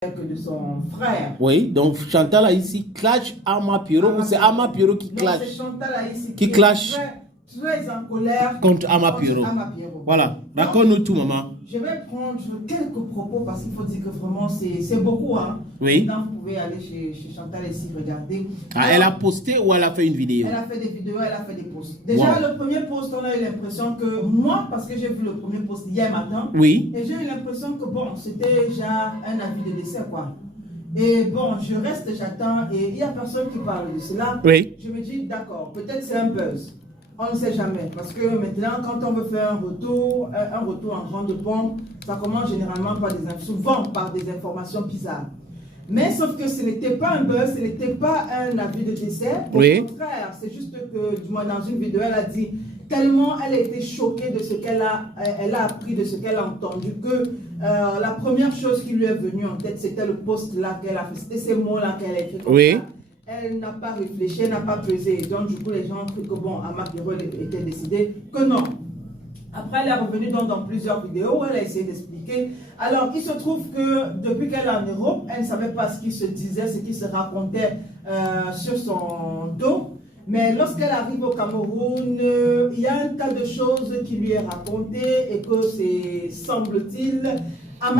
que de son frère. Oui, donc Chantal Haïssi clash Ama Piero ou c'est Ama Piero qui clash? C'est Chantal Haïssi qui clash est très en colère contre Ama Piero. Voilà, raconte-nous tout, maman. Je vais prendre quelques propos parce qu'il faut dire que vraiment c'est beaucoup. Hein. Oui. Maintenant, vous pouvez aller chez Chantal Haïssi, regarder. Ah, elle a posté ou elle a fait une vidéo? Elle a fait des vidéos, elle a fait des posts. Déjà, le premier post, on a eu l'impression que moi, parce que j'ai vu le premier post hier matin, oui. Et j'ai eu l'impression que bon, c'était déjà un avis de décès, quoi. Et bon, je reste, j'attends, et il n'y a personne qui parle de cela. Oui. Je me dis, d'accord, peut-être c'est un buzz. On ne sait jamais. Parce que maintenant, quand on veut faire un retour en grande pompe, ça commence généralement souvent par des informations bizarres. Mais sauf que ce n'était pas un buzz, ce n'était pas un avis de décès. Au contraire, c'est juste que, du moins dans une vidéo, elle a dit tellement elle a été choquée de ce qu'elle a appris, de ce qu'elle a entendu, que la première chose qui lui est venue en tête, c'était le post là qu'elle a fait, c'était ces mots-là qu'elle a écrit. Oui. Elle n'a pas réfléchi, elle n'a pas pesé. Donc du coup, les gens ont cru que bon, Ama Piero était décidé que non. Après, elle est revenue dans plusieurs vidéos où elle a essayé d'expliquer. Alors, il se trouve que depuis qu'elle est en Europe, elle ne savait pas ce qui se disait, ce qui se racontait sur son dos. Mais lorsqu'elle arrive au Cameroun, il y a un tas de choses qui lui est raconté et que c'est, semble-t-il...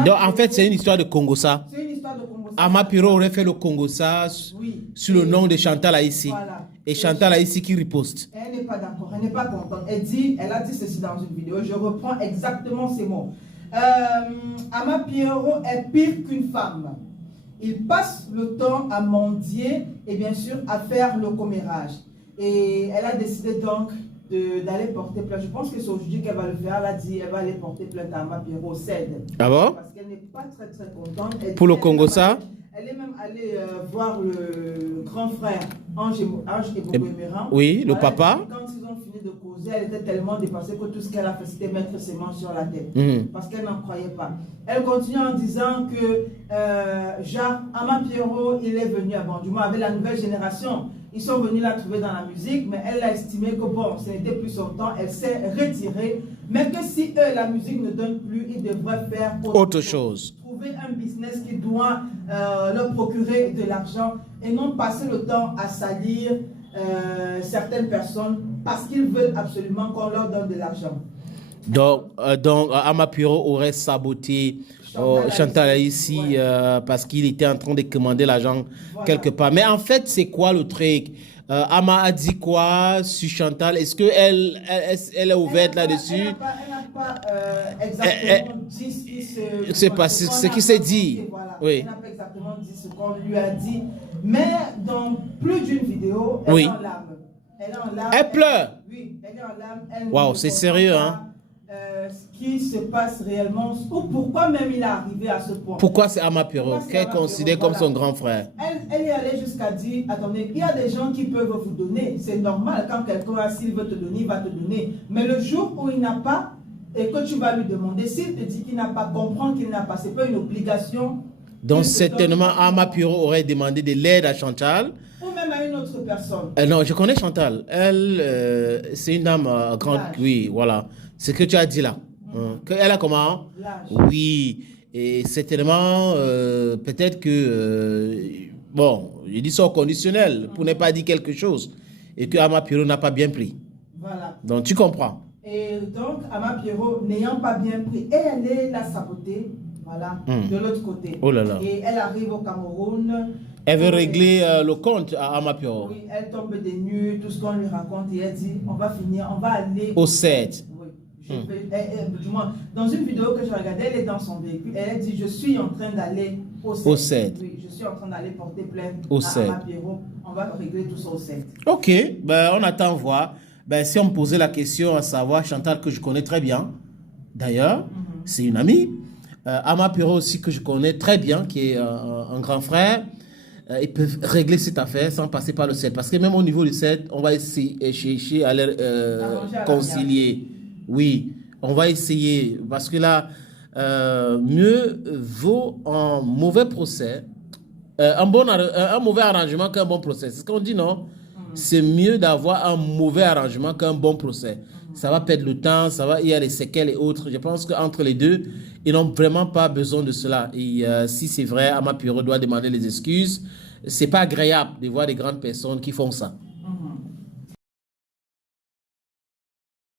Donc, en fait, c'est une histoire de Congossa. C'est une histoire de Congossa. Ama Piero aurait fait le Congossa sur le nom de Chantal Haïssi. Voilà. Et Chantal Haïssi qui riposte. Elle n'est pas d'accord, elle n'est pas contente. Elle a dit ceci dans une vidéo, je reprends exactement ces mots. Ama Piero est pire qu'une femme. Il passe le temps à mendier et bien sûr à faire le commérage. Et elle a décidé donc d'aller porter plainte. Je pense que c'est aujourd'hui qu'elle va le faire. Elle a dit qu'elle va aller porter plainte à Ama Piero au CED. Ah bon? Parce qu'elle n'est pas très contente. Pour le Congossa? Elle est même allée voir le grand frère Ange Ebogo-Emeran. Oui, le papa. Quand ils ont fini de causer, elle était tellement dépassée que tout ce qu'elle a fait, c'était mettre ses mains sur la tête. Parce qu'elle n'en croyait pas. Elle continue en disant que Ama Piero, il est venu à Bandjouma avec la nouvelle génération. Ils sont venus la trouver dans la musique, mais elle a estimé que bon, ce n'était plus son temps. Elle s'est retirée. Mais que si eux, la musique ne donne plus, ils devraient faire autre chose. Trouver un business qui doit leur procurer de l'argent et non passer le temps à salir certaines personnes parce qu'ils veulent absolument qu'on leur donne de l'argent. Donc Ama Piero aurait saboté Chantal Haïssi parce qu'il était en train de commander l'argent quelque part. Mais en fait, c'est quoi le truc? Ama a dit quoi sur Chantal? Est-ce qu'elle est ouverte là-dessus? Elle n'a pas exactement dit ce qui s'est dit. Voilà. Oui. Elle n'a pas exactement dit ce qu'on lui a dit. Mais dans plus d'une vidéo, elle est en larmes. Elle est en larmes. Elle pleure? Oui, elle est en larmes. Waouh, c'est sérieux, hein? Ce qui se passe réellement, ou pourquoi même il est arrivé à ce point. Pourquoi c'est Ama Piero qu'elle considère comme son grand frère? Elle est allée jusqu'à dire, attendez, il y a des gens qui peuvent vous donner, c'est normal, quand quelqu'un, s'il veut te donner, il va te donner. Mais le jour où il n'a pas, et que tu vas lui demander, s'il te dit qu'il n'a pas, comprendre qu'il n'a pas, c'est pas une obligation. Donc certainement, Ama Piero aurait demandé de l'aide à Chantal. Ou même à une autre personne. Non, je connais Chantal. Elle, c'est une dame grande. Oui, voilà. C'est ce que tu as dit là. Elle a comment? Oui. Et certainement, peut-être que... bon, je dis ça au conditionnel, pour ne pas dire quelque chose. Et que Ama Piero n'a pas bien pris. Voilà. Donc tu comprends. Et donc, Ama Piero, n'ayant pas bien pris, et elle est la sabotée, voilà, de l'autre côté. Oh là là. Et elle arrive au Cameroun. Elle veut régler le compte à Ama Piero. Oui, elle tombe des nues, tout ce qu'on lui raconte, et elle dit, on va aller au CED. Oui. Du moins, dans une vidéo que je regardais, elle est dans son véhicule, elle dit, je suis en train d'aller au CED. Oui, je suis en train d'aller porter plainte à Ama Piero. On va régler tout ça au CED. Ok, ben, on attend voir. Ben, si on me posait la question à savoir, Chantal, que je connais très bien, d'ailleurs, c'est une amie. Ama Piero aussi, que je connais très bien, qui est un grand frère. Ils peuvent régler cette affaire sans passer par le CED. Parce que même au niveau du CED, on va essayer chercher à les concilier. Oui, on va essayer. Parce que là, mieux vaut un mauvais procès, un mauvais arrangement qu'un bon procès. C'est ce qu'on dit, non? C'est mieux d'avoir un mauvais arrangement qu'un bon procès. Ça va perdre le temps, il y a les séquelles et autres. Je pense qu'entre les deux, Ils n'ont vraiment pas besoin de cela. Et si c'est vrai, Ama Puro doit demander les excuses. C'est pas agréable de voir des grandes personnes qui font ça.